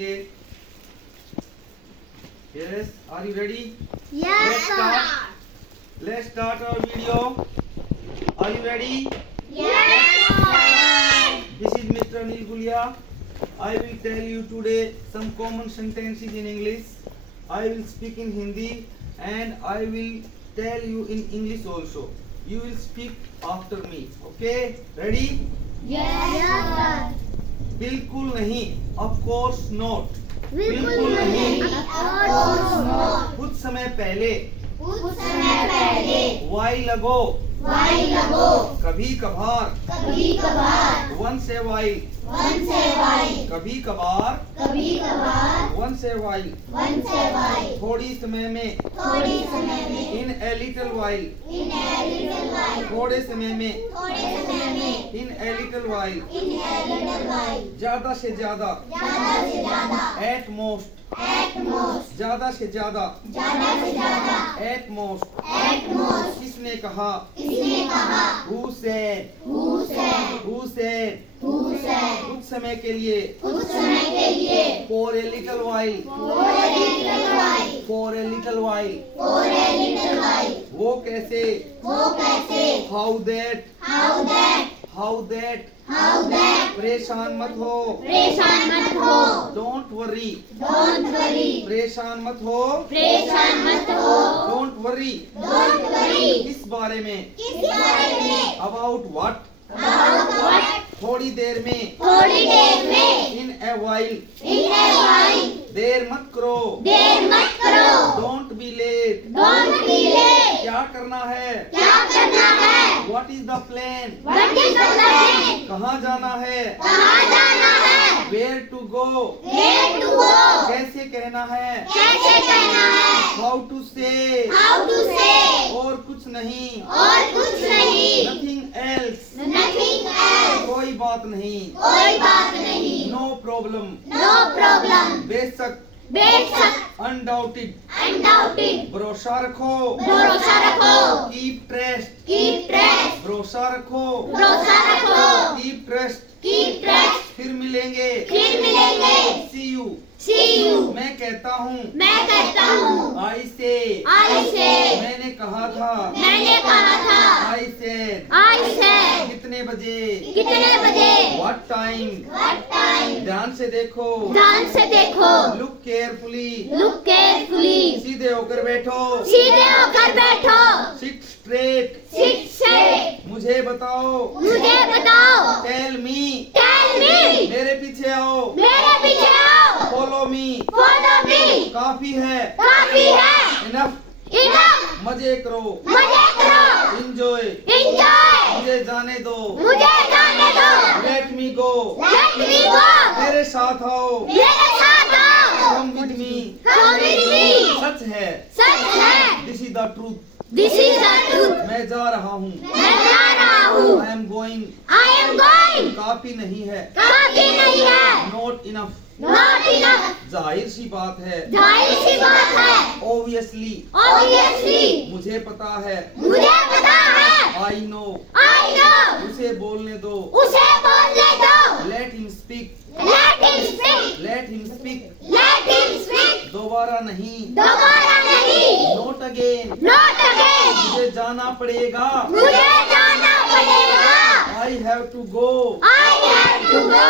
करेंगे। Yes, are you ready? Yes, sir. Let's start our video. Are you ready? Yes, sir. This is Mr. Anil Gulia. I will tell you today some common sentences in English. I will speak in Hindi and I will tell you in English also. You will speak after me. Okay? Ready? Yes, sir. बिल्कुल नहीं. Of course not. बिल्कुल नहीं. Of course not. कुछ समय पहले. कुछ समय पहले. While ago. While ago. कभी कभार. कभी कभार. Once a while. Once a while. कभी कभार. कभी कभार. Once a while. Once a while. थोड़ी समय में. थोड़ी समय में. In a little while. In a little while. थोड़े समय में. थोड़े समय में. In a little while. In a little while. ज्यादा से ज्यादा. ज्यादा से ज्यादा. At most. At most. ज्यादा से ज्यादा. ज्यादा से ज्यादा. At most. At most. किसने कहा. किसने कहा. Who said. Who said. Who said. Who said. कुछ समय के लिए. कुछ समय के लिए. For a little while. For a little while. For a little while. For a little while. वो कैसे. वो कैसे. How that. How that. How that. How that. परेशान मत हो. परेशान मत हो. Don't worry. Don't worry. परेशान मत हो. परेशान मत हो. Don't worry. Don't worry. इस बारे में. किस बारे में. About what. About what. थोड़ी देर में. थोड़ी देर में. In a while. In a while. देर मत करो. देर मत करो. Don't be late. Don't be late. क्या करना है. क्या करना है. What is the plan. What is the plan. कहाँ जाना है. कहाँ जाना है. Where to go. Where to go. कैसे कहना है. कैसे कहना है. How to say. How to say. और कुछ नहीं. और कुछ नहीं. Nothing else. Nothing else. कोई बात नहीं. कोई बात नहीं. No problem. No problem. बेशक. बेशक. Undoubted. Undoubted. भरोसा रखो. भरोसा रखो. Keep trust. Keep trust. भरोसा रखो. भरोसा रखो. Keep trust. Keep trust. फिर मिलेंगे. फिर मिलेंगे. See you. See you. मैं कहता हूँ. मैं कहता हूँ. I say. I say. मैंने कहा था. मैंने कहा था. I said. I said. कितने बजे. कितने बजे. What time. What time. ध्यान से देखो. ध्यान से देखो. Look carefully. Look carefully. सीधे होकर बैठो. सीधे होकर बैठो. Sit straight. Sit straight. मुझे बताओ. मुझे बताओ. Tell me. Tell me. मेरे पीछे आओ. मेरे पीछे आओ. Follow me. Follow me. काफी है. काफी है. Enough. Enough. मजे करो. मजे करो. Enjoy. Enjoy. मुझे जाने दो. मुझे जाने दो. Let me go. Let me go. मेरे साथ आओ. मेरे साथ आओ. Come with me. Come with me. सच है. सच है. This is the truth. This is the truth. मैं जा रहा हूँ. मैं जा रहा हूँ. I am going. I am going. काफी नहीं है. काफी नहीं है. Not enough. Not enough. जाहिर सी बात है. जाहिर सी बात है. Obviously. Obviously. मुझे पता है. मुझे पता है. I know. I know. उसे बोलने दो. उसे बोलने दो. Let him speak. Let him speak. Let him speak. Let him speak. दोबारा नहीं. दोबारा नहीं. Not again. Not again. मुझे जाना पड़ेगा. मुझे जाना पड़ेगा. I have to go. I have to go.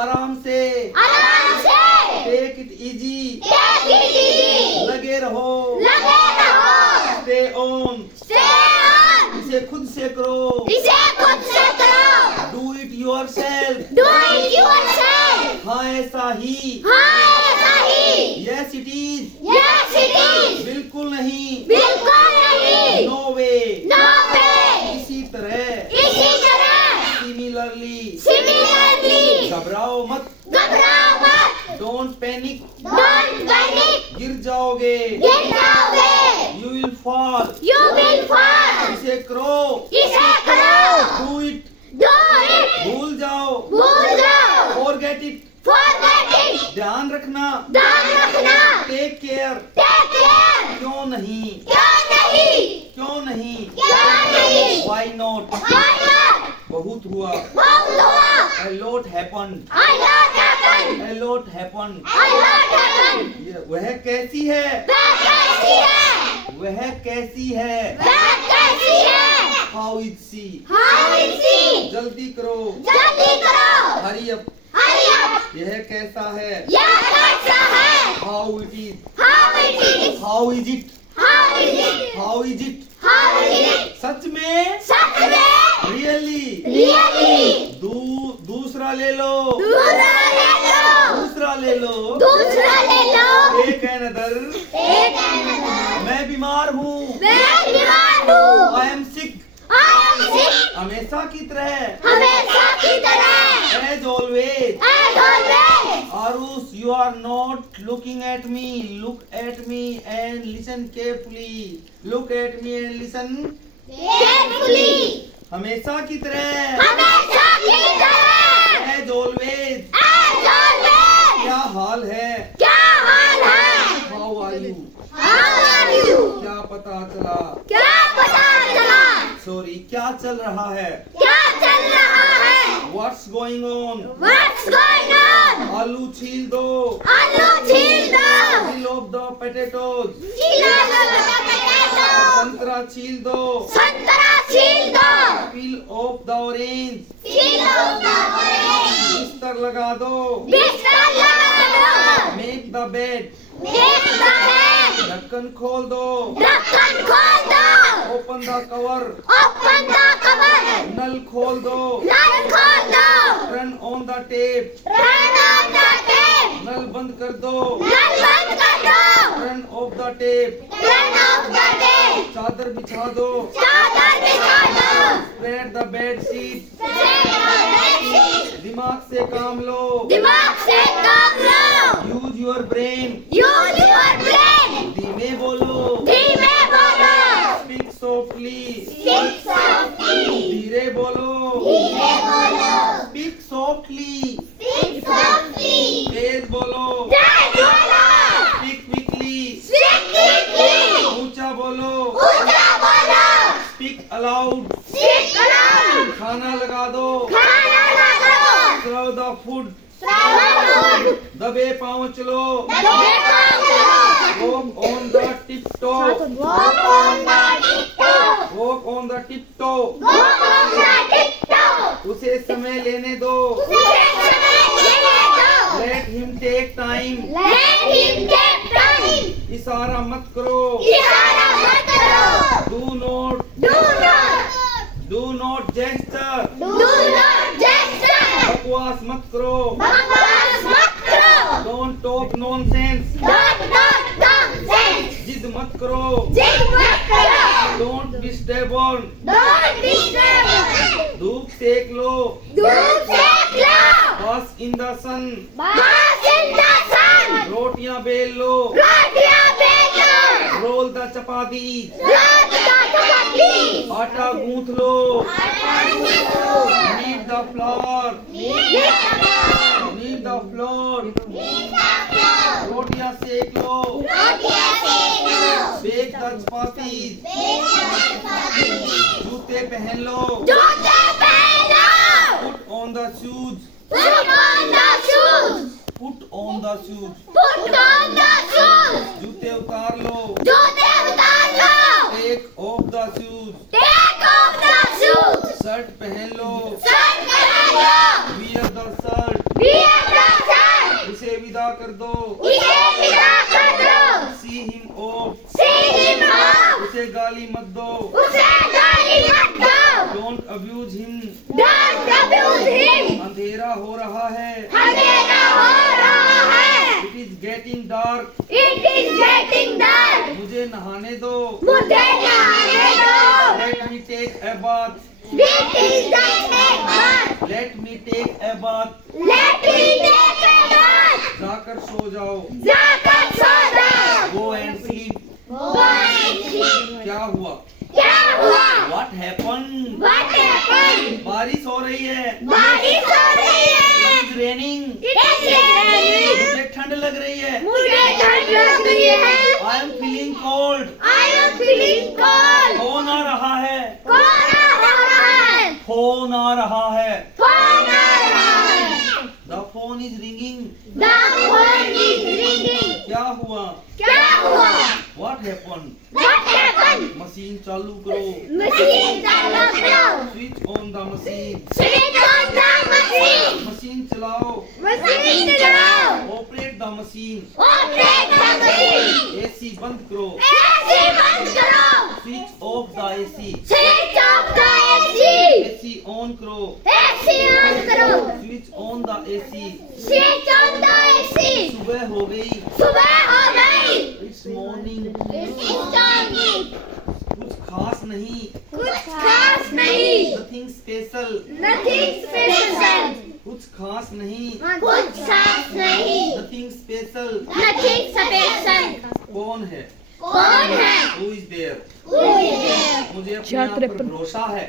आराम से. आराम से. Take it easy. Take it easy. लगे रहो. लगे रहो. Stay on. Stay on. इसे खुद से करो. इसे खुद से करो. Do it yourself. Do it yourself. हाँ ऐसा ही. हाँ ऐसा ही. Yes it is. Yes it is. बिल्कुल नहीं. बिल्कुल नहीं. No way. No way. इसी तरह. इसी तरह. Similarly. Similarly. घबराओ मत. घबराओ मत. Don't panic. Don't panic. गिर जाओगे. गिर जाओगे. You will fall. You will fall. इसे करो. इसे करो. Do it. Do it. भूल जाओ. भूल जाओ. Forget it. Forget it. ध्यान रखना. ध्यान रखना. Take care. Take care. क्यों नहीं. क्यों नहीं. क्यों नहीं. क्यों नहीं. Why not. Why not. बहुत हुआ. बहुत हुआ. A lot happened. I know that happened. A lot happened. A lot happened. वह कैसी है? वह कैसी है? वह कैसी है? वह कैसी है? How is she? How is she? जल्दी करो. जल्दी करो. Hurry up. Hurry up. यह कैसा है? यह कैसा है? How it is? How it is? How is it? How is it? How is it? How is it? सच में? सच में? Really? Really? दूसरा ले लो. दूसरा ले लो. दूसरा ले लो. दूसरा ले लो. एक another. एक another. मैं बीमार हूँ. मैं बीमार हूँ. I am sick. I am sick. हमेशा की तरह. हमेशा की तरह. As always. As always. Arus, you are not looking at me. Look at me and listen carefully. Look at me and listen. Carefully. हमेशा की तरह. हमेशा की तरह. As always. As always. क्या हाल है? क्या हाल है? How are you? How are you? क्या पता चला? क्या पता चला? Sorry, क्या चल रहा है? क्या चल रहा है? What's going on? What's going on? आलू छील दो. आलू छील दो. Peel off the potatoes. छीला दो potato. संतरा छील दो. संतरा छील दो. Peel off the orange. छीलो दो orange. बिस्तर लगा दो. बिस्तर लगा दो. Make the bed. Make the bed. ढक्कन खोल दो. ढक्कन खोल दो. Open the cover. Open the cover. नल खोल दो. नल खोल दो. Turn on the tap. Turn on the tap. नल बंद कर दो. नल बंद कर दो. Turn off the tap. Turn off the tap. चादर बिछा दो. चादर बिछा दो. Spread the bed sheet. Spread the bed sheet. दिमाग से काम लो. दिमाग से काम लो. Use your brain. Use your brain. धीमे बोलो. धीमे बोलो. Speak softly. Speak softly. धीरे बोलो. धीरे बोलो. Speak softly. Speak softly. तेज बोलो. तेज बोलो. Speak quickly. Speak quickly. ऊंचा बोलो. ऊंचा बोलो. Speak aloud. Speak aloud. खाना लगा दो. खाना लगा दो. Serve the food. Serve food. दबे पाँव चलो. दबे पाँव चलो. Walk on the tiptoe. Walk on the tiptoe. Walk on the tiptoe. Walk on the tiptoe. उसे समय लेने दो. उसे समय लेने दो. Let him take time. Let him take time. इशारा मत करो. इशारा मत करो. Do not gesture. Do not gesture. बकवास मत करो. बकवास मत करो. Don't talk nonsense. Don't talk nonsense. जिद मत करो. जिद मत करो. Don't be stubborn. Don't be stubborn. धूप सेक लो. धूप सेक लो. Bask in the sun. Bask in the sun. रोटियां बेल लो. रोटियां बेलो. Roll the chapati. Roll the chapati. आटा गूंथ लो. आटा गूंथो. Knead the flour. Knead the flour. Knead the flour. Knead the flour. रोटियां सेक लो. रोटियां सेक लो. Bake the chapatis. Bake the chapati. जूते पहन लो. जूते पहनो. Put on the shoes. Put on the shoes. Put on the shoes. Put on the shoes. जूते उतार लो. जूते उतार लो. Take off the shoes. Take off the shoes. Shirt पहन लो. Shirt पहन लो. Wear the shirt. Wear the shirt. उसे विदा कर दो. इसे विदा कर दो. See him off. See him off. उसे गाली मत दो. उसे गाली मत दो. Don't abuse him. Don't abuse him. अंधेरा हो रहा है. अंधेरा हो रहा है. It is getting dark. It is getting dark. मुझे नहाने दो. मुझे नहाने दो. Let me take a bath. This is the next bath. Let me take a bath. Let me take a bath. जाकर सो जाओ. जाकर सो जाओ. Go and sleep. Go and sleep. क्या हुआ? क्या हुआ? What happened? What happened? बारिश हो रही है. बारिश हो रही है. It is raining. It is raining. मुझे ठंड लग रही है. मुझे ठंड लग रही है. I am feeling cold. I am feeling cold. Phone आ रहा है. कौन आ रहा है? फोन आ रहा है. कौन आ रहा है? The phone is ringing. क्या हुआ? क्या हुआ? What happened? What happened? Machine चालू करो। मशीन चालू करो। Switch on the machine. Switch on the machine. Machine चलाओ। मशीन चलाओ। Operate the machine. Operate the machine. AC बंद करो। AC बंद करो। Switch off the AC. Switch off the AC. AC on करो। AC on करो। Switch on the AC. Switch on the AC. सुबह हो गई। सुबह हो गई। It's morning. It's morning. कुछ खास नहीं। कुछ खास नहीं। Nothing special. Nothing special. कुछ खास नहीं। कुछ खास नहीं। Nothing special. Nothing special. कौन है? कौन है? Who is there? Who is there? मुझे अपने आप पर भरोसा है।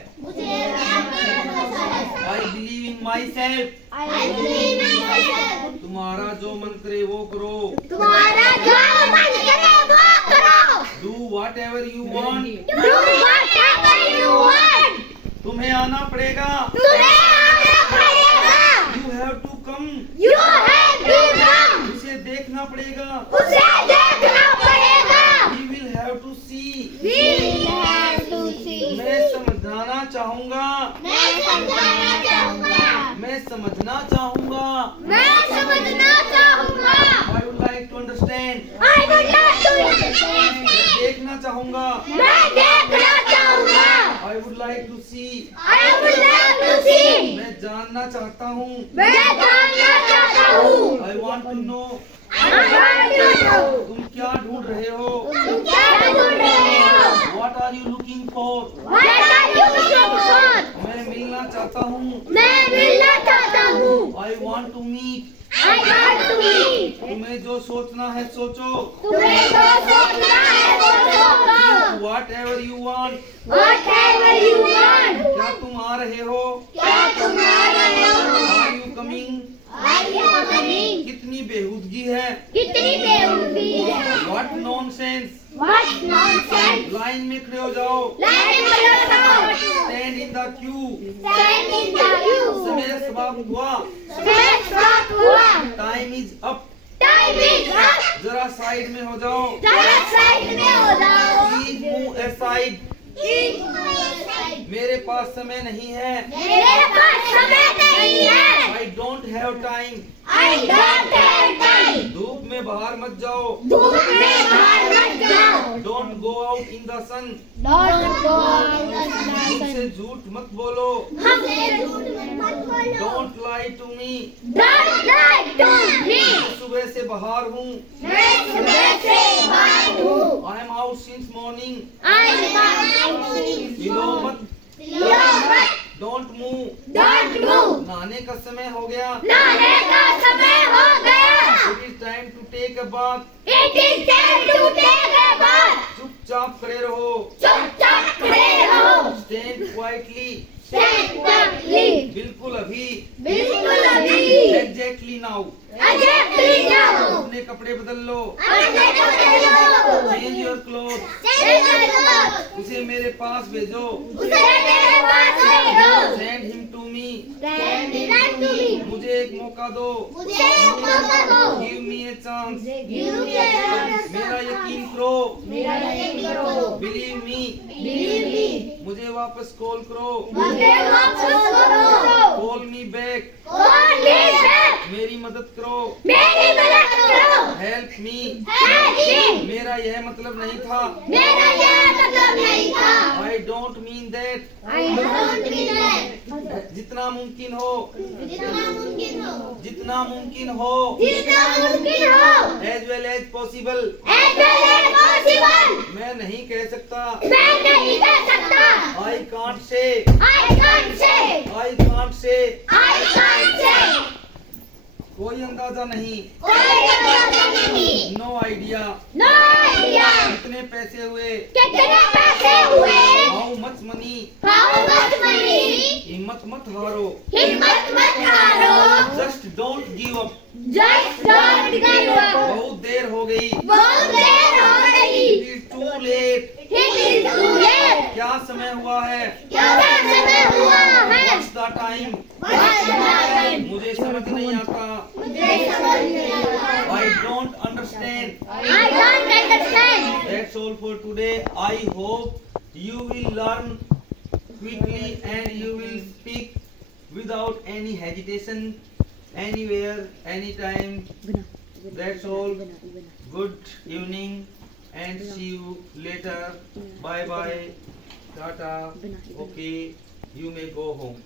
I believe in myself. I believe in myself. तुम्हारा जो मन करे वो करो। तुम्हारा जो मन करे वो करो। Do whatever you want. Do whatever you want. तुम्हें आना पड़ेगा। तुम्हें आना पड़ेगा। You have to come. You have to come. उसे देखना पड़ेगा। उसे देखना पड़ेगा। We will have to see. We will have to see. मैं समझाना चाहूँगा। मैं समझाना चाहूँगा। मैं समझना चाहूँगा। मैं समझना चाहूँगा। I would like to understand. I would like to understand. मैं देखना चाहूँगा। मैं देखना चाहूँगा। I would like to see. I would like to see. मैं जानना चाहता हूँ। मैं जानना चाहता हूँ। I want to know. I want to know. तुम क्या ढूंढ रहे हो? तुम क्या ढूंढ रहे हो? What are you looking for? What are you looking for? मैं मिलना चाहता हूँ। मैं मिलना चाहता हूँ। I want to meet. I want to meet. तुम्हें जो सोचना है सोचो। तुम्हें जो सोचना है वो सोचो। Whatever you want. Whatever you want. क्या तुम आ रहे हो? क्या तुम आ रहे हो? Are you coming? Are you coming? कितनी बेहूदगी है। कितनी बेहूदी है। What nonsense. What nonsense. Line में खड़े हो जाओ। Line में लगाओ। Stand in the queue. Stand in the queue. समय समाप्त हुआ। समय समाप्त हुआ। Time is up. Time is up. जरा साइड में हो जाओ। जरा साइड में हो जाओ। Please move aside. मेरे पास समय नहीं है। मेरे पास समय नहीं है। I don't have time. I don't have time. धूप में बाहर मत जाओ। धूप में बाहर मत जाओ। Don't go out in the sun. Don't go out in the sun. मुझसे झूठ मत बोलो। हमसे झूठ मत बोलो। Don't lie to me. Don't lie to me. मैं सुबह से बाहर हूँ। मैं सुबह से बाहर हूँ। I am out since morning. I'm fine. हिलो मत। Don't move. Don't move. नहाने का समय हो गया। नहाने का समय हो गया। It is time to take a bath. It is time to take a bath. चुपचाप खड़े रहो। चुपचाप खड़े रहो। Stand quietly. Stand quietly. बिल्कुल अभी। बिल्कुल अभी। Exactly now. Exactly now. अपने कपड़े बदल लो। अपने कपड़े लो। Change your clothes. Change your clothes. उसे मेरे पास भेजो। उसे मेरे पास भेजो। Send him to me. Send him to me. मुझे एक मौका दो। मुझे एक मौका दो। Give me a chance. Give me a chance. मेरा यकीन करो। मेरा यकीन करो। Believe me. Believe me. मुझे वापस कॉल करो। मुझे वापस करो। Call me back. Call me back. मेरी मदद करो। मेरी मदद करो। Help me. Help me. मेरा यह मतलब नहीं था। मेरा यह मतलब नहीं था। I don't mean that. I don't mean that. जितना मुमकिन हो। जितना मुमकिन हो। जितना मुमकिन हो। जितना मुमकिन हो। As well as possible. As well as possible. मैं नहीं कह सकता। मैं नहीं कह सकता। I can't say. I can't say. I can't say. I can't say. कोई अंदाजा नहीं। कोई अंदाजा नहीं। No idea. No idea. कितने पैसे हुए। कितने पैसे हुए। How much money. How much money. हिम्मत मत हारो। हिम्मत मत हारो। Just don't give up. Just don't give up. बहुत देर हो गई। बहुत देर हो गई। It is too late. It is too late. क्या समय हुआ है? क्या समय हुआ है? What's the time? What's the time? मुझे समझ नहीं आता। मुझे समझ नहीं आता। I don't understand. I don't understand. That's all for today. I hope you will learn quickly and you will speak without any hesitation, anywhere, anytime. That's all. Good evening and see you later. Bye bye. Tata. Okay, you may go home.